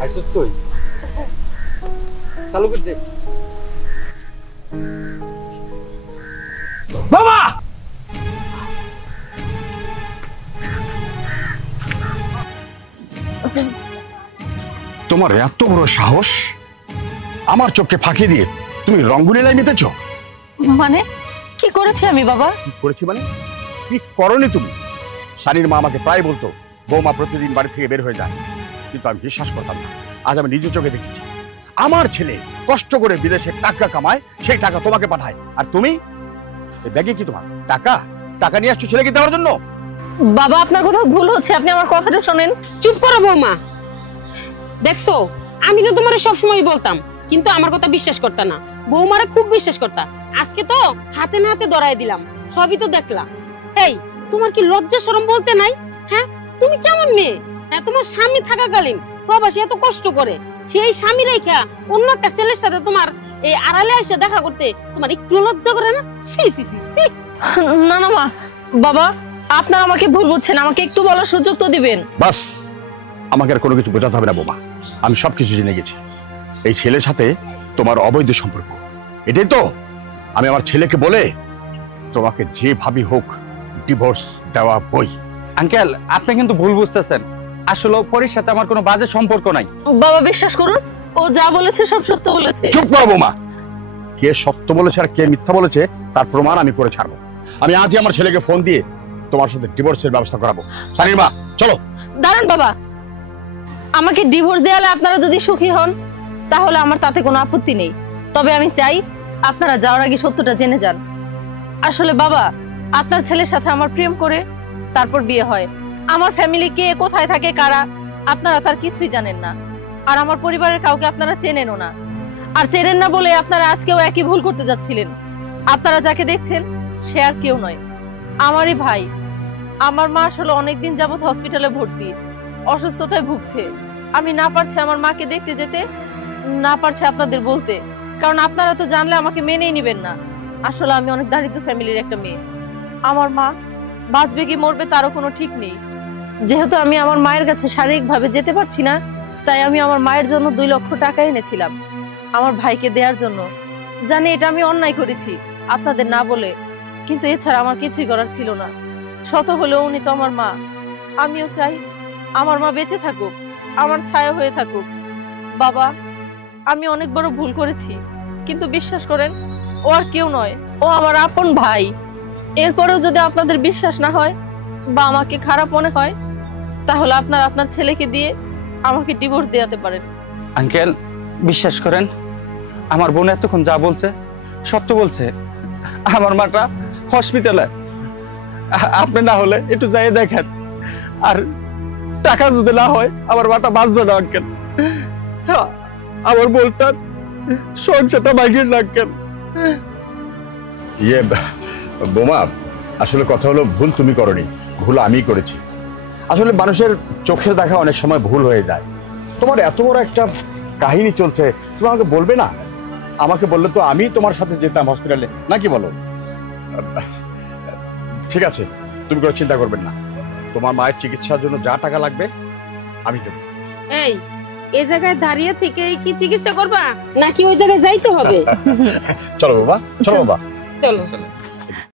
আইসো তুই চালু করে দে বাবা। তোমার এত বড় সাহস, আমার চোখকে ফাঁকি দিয়ে তুমি রঙ্গুলি লাই নিতেছ? মানে কি করেছি আমি বাবা? কি করেছি মানে? কি করনি তুমি? সানির মা আমাকে প্রায় বলতো বৌমা প্রতিদিন বাড়ি থেকে বের হয়ে যায়, কিন্তু আমি বিশ্বাস করতাম না। আজ আমি নিজের চোখে দেখেছি আমার ছেলে কষ্ট করে বিদেশে টাকা কামায়, সেই টাকা তোমাকে পাঠায়, আর তুমি এই ব্যাগে কি তোমার টাকা টাকা নিয়ে আসছো ছেলেকে দেওয়ার জন্য? বাবা আপনার কোথাও ভুল হচ্ছে, আপনি আমার কথাটা শোনেন। চুপ করো বৌমা। দেখছো, আমি তো তোমার সবসময় বলতাম, কিন্তু আমার কথা বিশ্বাস করতা না। বৌমারা খুব বিশ্বাস করতা, আজকে তো হাতে না হাতে ধরাই দিলাম, সবই তো দেখলাম। এই তোমার কি লজ্জা শরম বলতে নাই? হ্যাঁ, তুমি কেমন মেয়ে? হ্যাঁ, তোমার স্বামী থাকাকালীন প্রবাসী এত কষ্ট করে, সেই স্বামী রেখা অন্য একটা ছেলের সাথে তোমার এই আড়ালে এসে দেখা করতে তোমার একটু লজ্জা করে না? সি সি সি সি। না না মা, বাবা আপনার আমাকে ভুল বুঝছেন, আমাকে একটু বলার সুযোগ তো দিবেন। বাস, আমাকে আর কোনো কিছু বোঝাতে হবে না বোমা, আমি সবকিছু জেনে গেছি। এই ছেলের সাথে তোমার অবৈধ সম্পর্ক, এটাই তো। আমি আমার ছেলেকে বলে তোমাকে যেভাবে হোক ডিভোর্স দেওয়া বই। আঙ্কেল আপনি কিন্তু ভুল বুঝতেছেন, আসলে পরির সাথে আমার কোনো বাজে সম্পর্ক নাই। বাবা বিশ্বাস করুন, ও যা বলেছে সব সত্য বলেছে। চুপ করো বোমা, কে সত্য বলেছে আর কে মিথ্যা বলেছে তার প্রমাণ আমি করে ছাড়বো। আমি আজই আমার ছেলেকে ফোন দিয়ে তোমার সাথে ডিভোর্সের ব্যবস্থা করাবো। সানির মা চলো। দাঁড়ান বাবা, আমাকে ডিভোর্স দেওয়ালে আপনারা যদি সুখী হন তাহলে আমার তাতে কোনো আপত্তি নেই, তবে আমি চাই আপনারা যাওয়ার আগে সত্যটা জেনে যান। আসলে বাবা, আপনার ছেলের সাথে আমার প্রেম করে তারপর বিয়ে হয়। আমার ফ্যামিলি কে কোথায় থাকে কারা, আপনারা তার কিছুই জানেন না, আর আমার পরিবারের কাউকে আপনারা চেনেনও না। আর চেনেন না বলে আপনারা আজকেও একই ভুল করতে যাচ্ছিলেন। আপনারা যাকে দেখছেন সে আর কেউ নয়, আমারই ভাই। আমার মা আসলে অনেকদিন যাবত হসপিটালে ভর্তি, অসুস্থতায় ভুগছে। আমি না পারছি আমার মাকে দেখতে যেতে, না পারছি আপনাদের বলতে, কারণ আপনারা তো জানলে আমাকে মেনেই নেবেন না। আসলে আমি অনেক দারিদ্র ফ্যামিলির একটা মেয়ে। আমার মা বাঁচবে কি মরবে তারও কোনো ঠিক নেই। যেহেতু আমি আমার মায়ের কাছে শারীরিকভাবে যেতে পারছি না, তাই আমি আমার মায়ের জন্য 2 লক্ষ টাকা এনেছিলাম আমার ভাইকে দেওয়ার জন্য। জানি এটা আমি অন্যায় করেছি আপনাদের না বলে, কিন্তু এছাড়া আমার কিছুই করার ছিল না। শত হলেও উনি তো আমার মা, আমিও চাই আমার মা বেঁচে থাকুক, আমার ছায়া হয়ে থাকুক। বাবা, আমি অনেক বড় ভুল করেছি, কিন্তু বিশ্বাস করেন ও আর কেউ নয়, ও আমার আপন ভাই। এরপরেও যদি আপনাদের বিশ্বাস না হয় বা আমাকে খারাপ মনে হয়, তাহলে আপনার আপনার ছেলেকে দিয়ে আমাকে ডিভোর্স দেওয়াতে পারেন। আঙ্কেল বিশ্বাস করেন, আমার বোন এতক্ষণ যা বলছে সত্য বলছে। আমার মাটা হসপিটালে, আপনি না হলে একটু যাই দেখেন, আর টাকা যদি না হয় আমার মাটা বাঁচবে না আঙ্কেল। আমার বোনটা সংসারটা ভাগিয়ে রাখেন। ইয়ে বোমা, আসলে কথা হলো ভুল তুমি করনি, ভুল আমিই করেছি। আসলে মানুষের চোখের দেখা অনেক সময় ভুল হয়ে যায়। তোমার এত বড় একটা কাহিনী চলছে, তুমি আমাকে বলবে না? আমাকে বললে তো আমি তোমার সাথে যেতাম হসপিটালে, নাকি বলো? ঠিক আছে, তুমি কোনো চিন্তা করবেন না, তোমার মায়ের চিকিৎসার জন্য যা টাকা লাগবে আমি দেবো। এই জায়গায় দাঁড়িয়ে থেকে কি চিকিৎসা করবা, নাকি ওই জায়গায় যাইতে হবে? চলো বাবা, চলো বাবা, চলো।